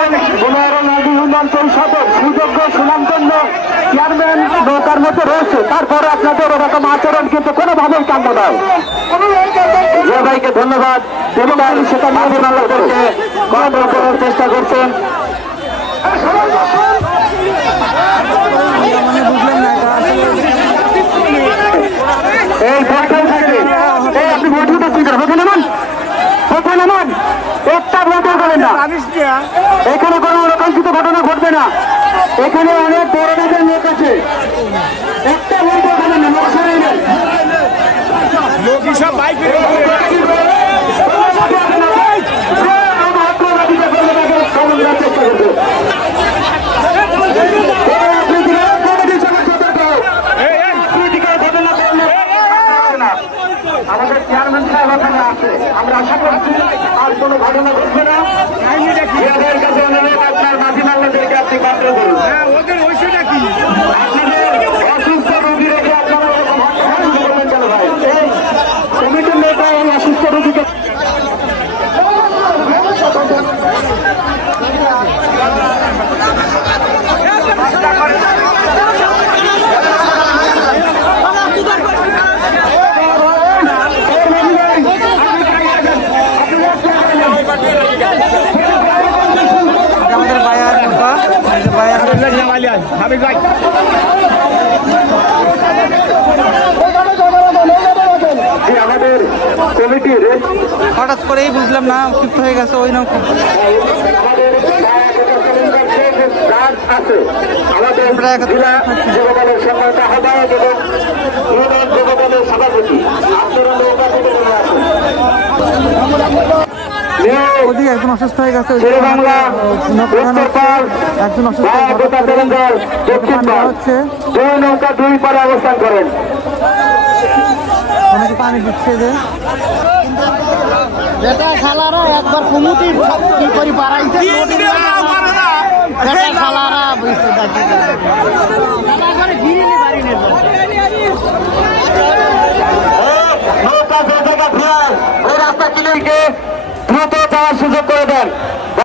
করছেন ইউনিয়ন পরিষদের সুযোগ্য সুনামধন্য চেয়ারম্যান নৌকার মধ্যে রয়েছে, তারপরে আপনাদের ওরকম আচরণ কিন্তু কোনোভাবেই কাম্য নয়। যে ভাইকে ধন্যবাদ, এবং সেটা মাঝে কন্ট্রোল করার চেষ্টা করছেন। এই পক্ষেও থাকে আপনি ভোট দিচ্ছেন কেন? কোথায় নামান, কোথায় নামান, একটা ভোটও করেন না। এখানে কোনো রকম ঘটনা ঘটবে না। এখানে অনেক বড় নেতার লোক আছে, একটা ভোটও করেন না। আমাদের চেয়ারম্যান সাহেব ওখানে আছে, আমরা আশা করছি আর কোনো ঘটনা ঘটবে না। আপনার কাছে অনুরোধ, আপনার মাঝি মাল্লাদেরকে আপনি পাত্র করুন। আপনাদের অসুস্থ রোগী রেখে আপনারা করবেন কেন ভাই? এই কমিটির নেতা এই অসুস্থ রোগীকে আমাদের কমিটির হঠাৎ করেই বুঝলাম না, ক্ষিপ্ত হয়ে গেছে ওই নৌকা। আমাদের জেলা যুবদলের সম্মানিত আহ্বায়ক এবং ইউনিয়ন যুবদলের সভাপতি আপনারা নৌকা থেকে চলে আসুন। ওদিকে একজন অসুস্থ হয়ে গেছে, একজন অসুস্থ হচ্ছে, দুই নৌকা দুই পারে অবস্থান করেন। অনেকে পানি দিচ্ছে যে খালারা একবার কমুটি কি করি বাড়াইছে খালারা নৌকা যে জায়গা ঘুরান ওই রাস্তা কিনে দ্রুত যাওয়ার সুযোগ করে দেন।